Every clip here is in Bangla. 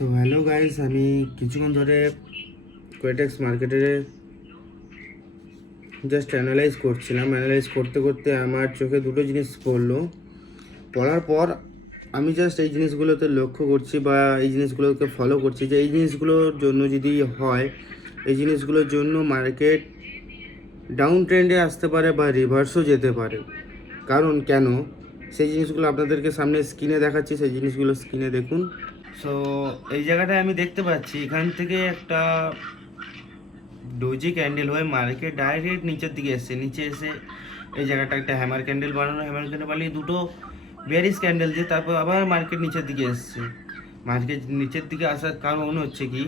সো হ্যালো গাইস, আমি কিছুক্ষণ ধরে কোয়েটেক্স মার্কেটে জাস্ট অ্যানালাইজ করছিলাম। অ্যানালাইজ করতে করতে আমার চোখে দুটো জিনিস পড়লো। পড়ার পর আমি জাস্ট এই জিনিসগুলোতে লক্ষ্য করছি বা এই জিনিসগুলোকে ফলো করছি যে এই জিনিসগুলোর জন্য যদি হয়, এই জিনিসগুলোর জন্য মার্কেট ডাউন ট্রেন্ডে আসতে পারে বা রিভার্সও যেতে পারে। কারণ কেন, সেই জিনিসগুলো আপনাদেরকে সামনে স্ক্রিনে দেখাচ্ছি, সেই জিনিসগুলো স্ক্রিনে দেখুন। সো এই জায়গাটায় আমি দেখতে পাচ্ছি এখান থেকে একটা ডোজি ক্যান্ডেল হয়ে মার্কেট ডাইরেক্ট নিচের দিকে এসছে। নিচে এসে এই জায়গাটা একটা হ্যামার ক্যান্ডেল বানানো, হ্যামার ক্যান্ডেল বানিয়ে দুটো বেয়ারিশ ক্যান্ডেল দিয়ে তারপর আবার মার্কেট নিচের দিকে এসছে। মার্কেট নিচের দিকে আসার কারণ হচ্ছে কি,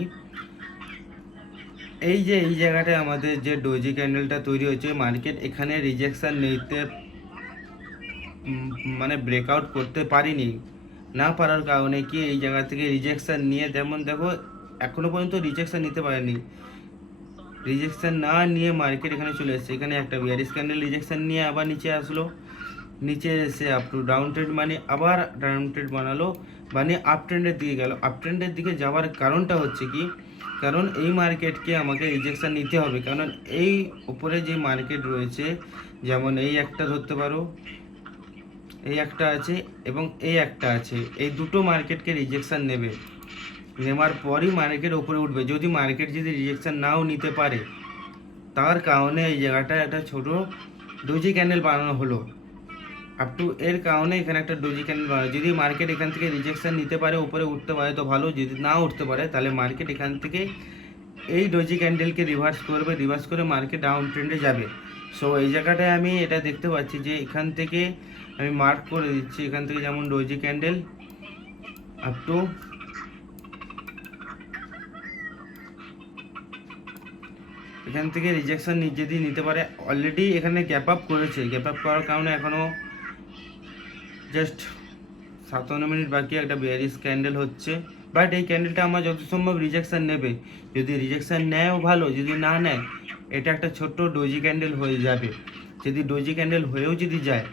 এই যে এই জায়গাটায় আমাদের যে ডোজি ক্যান্ডেলটা তৈরি হয়েছে, মার্কেট এখানে রিজেকশন নিতে মানে ব্রেকআউট করতে পারিনি। না পারার কারণে কি এই জায়গা থেকে রিজেকশন নিয়ে, যেমন দেখো এখনো পর্যন্ত রিজেকশন নিতে পারেনি। রিজেকশন না নিয়ে মার্কেট এখানে চলে এসেছে। এখানে একটা বিয়ারিশ ক্যান্ডেল রিজেকশন নিয়ে আবার নিচে আসলো, নিচে এসে আপ টু ডাউন ট্রেন্ড মানে আবার ডাউন ট্রেন্ড বানালো, মানে আপ ট্রেন্ডের দিকে গেল। আপ ট্রেন্ডের দিকে যাওয়ার কারণটা হচ্ছে কি, কারণ এই মার্কেটকে আমাকে রিজেকশন নিতে হবে। কারণ এই উপরে যে মার্কেট রয়েছে, যেমন এই একটা ধরতে পারো, এই একটা আছে এবং এই একটা আছে, এই দুটো মার্কেটকে রিজেকশন নেবে। নেওয়ার পরই মার্কেট উপরে উঠবে। যদি মার্কেট যদি রিজেকশন নাও নিতে পারে, তার কারণে এই জায়গাটা একটা ছোট ডোজি ক্যান্ডেল বানানো হলো। আপ টু এর কারণে এখানে একটা ডোজি ক্যান্ডেল বানানো। যদি মার্কেট এখান থেকে রিজেকশন নিতে পারে, উপরে উঠতে পারে তো ভালো, যদি না উঠতে পারে তাহলে মার্কেট এখান থেকে এই ডোজি ক্যান্ডেলকে রিভার্স করবে, রিভার্স করে মার্কেট ডাউন ট্রেন্ডে যাবে। সো এই জায়গাটায় আমি এটা দেখতে পাচ্ছি যে এখান থেকে আমি মার্ক করে দিচ্ছি, এখান থেকে যেমন ডোজি ক্যান্ডেল আপ টু এখান থেকে রিজেকশন যদি নিতে পারে, অলরেডি এখানে গ্যাপ আপ করেছে। গ্যাপ আপ করার কারণে এখনও জাস্ট 57 মিনিট বাকি, একটা বিয়ারিশ ক্যান্ডেল হচ্ছে। বাট এই ক্যান্ডেলটা আমার যত সম্ভব রিজেকশন নেবে। যদি রিজেকশন নেয়ও ভালো, যদি না নেয় এটা একটা ছোট্ট ডোজি ক্যান্ডেল হয়ে যাবে। যদি ডোজি ক্যান্ডেল হয়েও যদি যায়,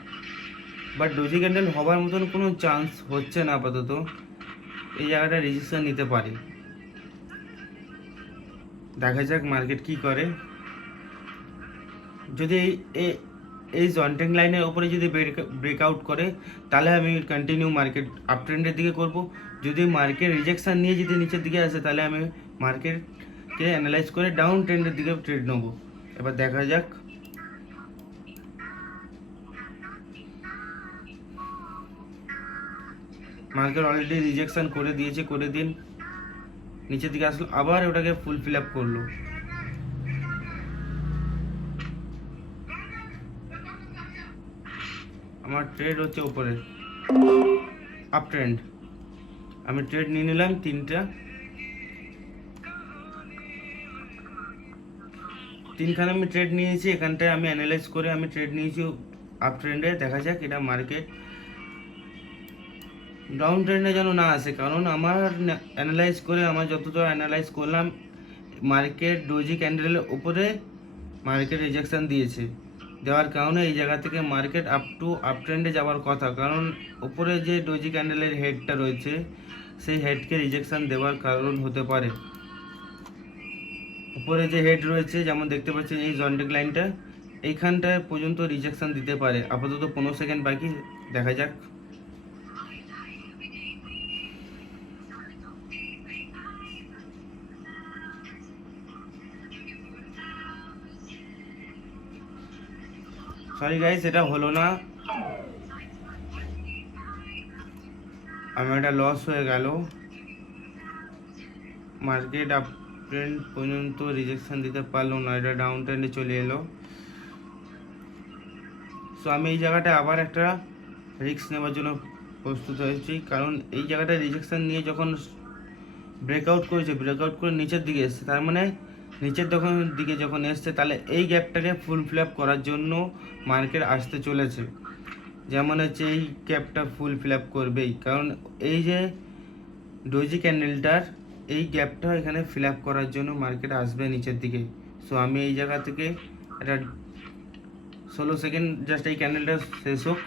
বাট ডোজি ক্যান্ডেল হবার মতন কোনো চান্স হচ্ছে না আপাতত। এই জায়গাটা রিজেকশন নিতে পারে। দেখা যাক মার্কেট কি করে। যদি এই জয়েন্টিং লাইনের ওপরে যদি ব্রেকআউট করে, তাহলে আমি কন্টিনিউ মার্কেট আপ ট্রেন্ডের দিকে করব। যদি মার্কেট রিজেকশন নিয়ে যদি নিচের দিকে আসে, তাহলে আমি মার্কেটকে অ্যানালাইজ করে ডাউন ট্রেন্ডের দিকে ট্রেড নেব। এবার দেখা যাক। মার্কেট অলরেডি রিজেকশন করে দিয়েছে, করে দিন। নিচের দিকে আসলো, আবার ওটাকে ফুল ফিল আপ করলো। আমার ট্রেড হচ্ছে উপরে আপ ট্রেন্ড। আমি ট্রেড নিয়ে নিলাম তিনখানে আমি ট্রেড নিয়েছি। এখানটায় আমি অ্যানালাইজ করে আমি ট্রেড নিয়েছি আপ ট্রেন্ডে। দেখা যাক এটা মার্কেট ডাউন ট্রেন্ডে যেন না আসে। কারণ আমার অ্যানালাইজ করে, আমার যতটা অ্যানালাইজ করলাম, মার্কেট ডোজি ক্যান্ডেলের উপরে মার্কেট রিজেকশন দিয়েছে। দেওয়ার কারণে এই জায়গা থেকে মার্কেট আপ টু আপ ট্রেন্ডে যাওয়ার কথা। কারণ উপরে যে ডোজি ক্যান্ডেলের হেডটা রয়েছে, সেই হেডকে রিজেকশন দেওয়ার কারণ হতে পারে। উপরে যে হেড রয়েছে, যেমন দেখতে পাচ্ছেন এই জয়েন্টিং লাইনটা, এইখানটায় পর্যন্ত রিজেকশন দিতে পারে। আপাতত 15 সেকেন্ড বাকি, দেখা যাক। সরি গাইস, এটা হলো না, আমার এটা লস হয়ে গেল। মার্কেট আপ ট্রেন্ড পর্যন্ত রিজেকশন দিতে পারলো না, এটা ডাউন ট্রেন্ডে চলে এলো। সো আমি এই জায়গাটা আবার একটা রিস্ক নেওয়ার জন্য প্রস্তুত হয়েছি। কারণ এই জায়গাটা রিজেকশন নিয়ে যখন ব্রেকআউট করেছে, ব্রেকআউট করে নিচের দিকে এসছে, তার মানে নিচের দিকে যখন এসছে, তাহলে এই গ্যাপটাকে ফুল ফিল আপ করার জন্য মার্কেট আসতে চলেছে। যেমন হচ্ছে এই গ্যাপটা ফুল ফিল আপ করবেই, কারণ এই যে ডোজি ক্যান্ডেলটার এই গ্যাপটা এখানে ফিল আপ করার জন্য মার্কেট আসবে নিচের দিকে। সো আমি এই জায়গা থেকে একটা 16 সেকেন্ড জাস্ট এই ক্যান্ডেলটা শেষ হোক,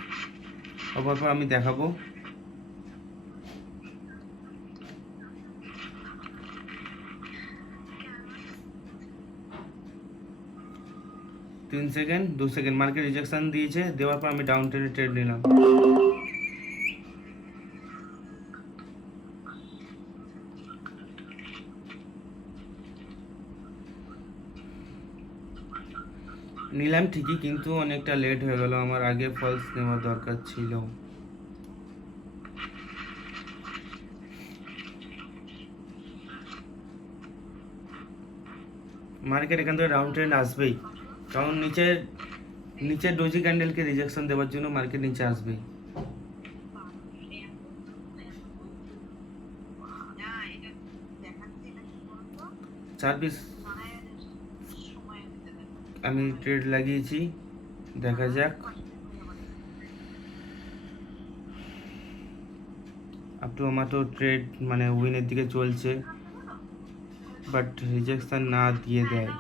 হবার পর আমি দেখাবো। 3 সেকেন্ড 2 সেকেন্ড মার্কেট রিজেকশন দিয়েছে, দেওয়ার পর আমি ডাউন ট্রেনে ট্রেড নিলাম। নিলাম ঠিকই, কিন্তু অনেকটা লেট হয়ে গেল, আমার আগে ফলস নেওয়ার দরকার ছিল। মার্কেট এখান থেকে ডাউন ট্রেন্ড আসবেই, কারণ নিচের ডোজি ক্যান্ডেলকে রিজেকশন দেওয়ার জন্য মার্কেট নিচে আসবেই। চার পিস আমি ট্রেড লাগিয়েছি, দেখা যাক। আপ টু আমার তো ট্রেড মানে উইনের দিকে চলছে, বাট রিজেকশন না দিয়ে দেয়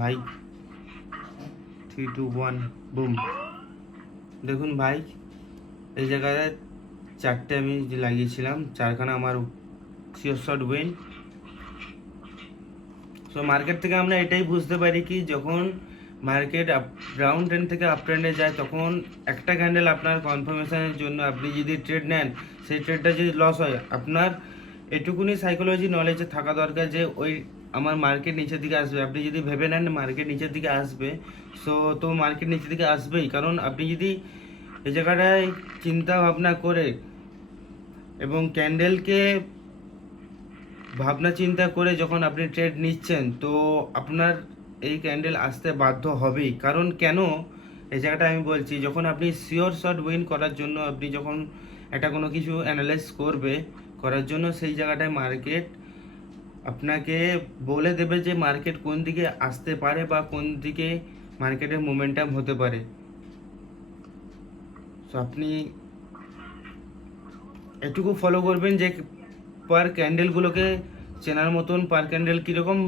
ভাই। 3 2 1 বুম। দেখুন ভাই, এই জায়গায় 4টে আমি যে লাগিয়েছিলাম, 4খানা আমার sure shot win. So market থেকে আমরা এটাই বুঝতে পারি কি, যখন মার্কেট ডাউন ট্রেন্ড থেকে আপ ট্রেন্ডে যায়, তখন একটা ক্যান্ডেল আপনার কনফার্মেশনের জন্য আপনি যদি ট্রেড নেন, সেই ট্রেডটা যদি লস হয়, আপনার এটুকুনি সাইকোলজি নলেজে থাকা দরকার যে ওই আমার মার্কেট নিচের দিকে আসবে। আপনি যদি ভেবে নেন মার্কেট নিচের দিকে আসবে, সো তো মার্কেট নিচের দিকে আসবেই। কারণ আপনি যদি এই জায়গাটায় চিন্তা ভাবনা করে এবং ক্যান্ডেলকে ভাবনা চিন্তা করে যখন আপনি ট্রেড নিচ্ছেন, তো আপনার এই ক্যান্ডেল আসতে বাধ্য হবেই। কারণ কেন, এই জায়গাটা আমি বলছি, যখন আপনি শিওর শট উইন করার জন্য আপনি যখন একটা কোনো কিছু অ্যানালাইজ করার জন্য, সেই জায়গাটায় মার্কেট আপনাকে বলে দেবে যে মার্কেট কোন দিকে আসতে পারে বা কোন দিকে মার্কেটের মোমেন্টাম হতে পারে। সো আপনি এটুকু ফলো করবেন যে পার ক্যান্ডেলগুলোকে চেনার মতন, পার ক্যান্ডেল কীরকম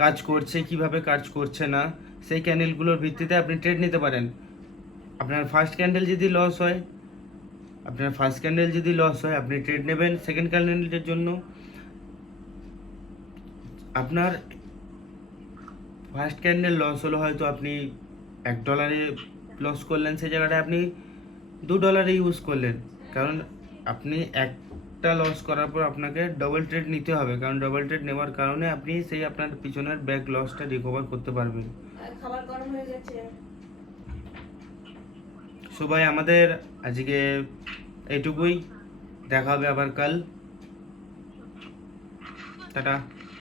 কাজ করছে, কিভাবে কাজ করছে না, সেই ক্যান্ডেলগুলোর ভিত্তিতে আপনি ট্রেড নিতে পারেন। আপনার ফার্স্ট ক্যান্ডেল যদি লস হয়, আপনি ট্রেড নেবেন সেকেন্ড ক্যান্ডেলের জন্য। আপনার ফার্স্ট ক্যান্ডেল লস হলো, হয়তো আপনি $1 লস করলেন, সেই জায়গাটায় আপনি $2 ইউজ করলেন, কারণ আপনি একটা লস করার পর আপনাকে ডবল ট্রেড নিতে হবে, কারণ ডবল ট্রেড নেওয়ার কারণে আপনি সেই আপনার পিছনের ব্যাক লসটা রিকভার করতে পারবেন। খাবার গরম হয়ে গেছে। সো ভাই, আমাদের আজকে এইটুকুই, দেখা হবে আবার কাল। টাটা।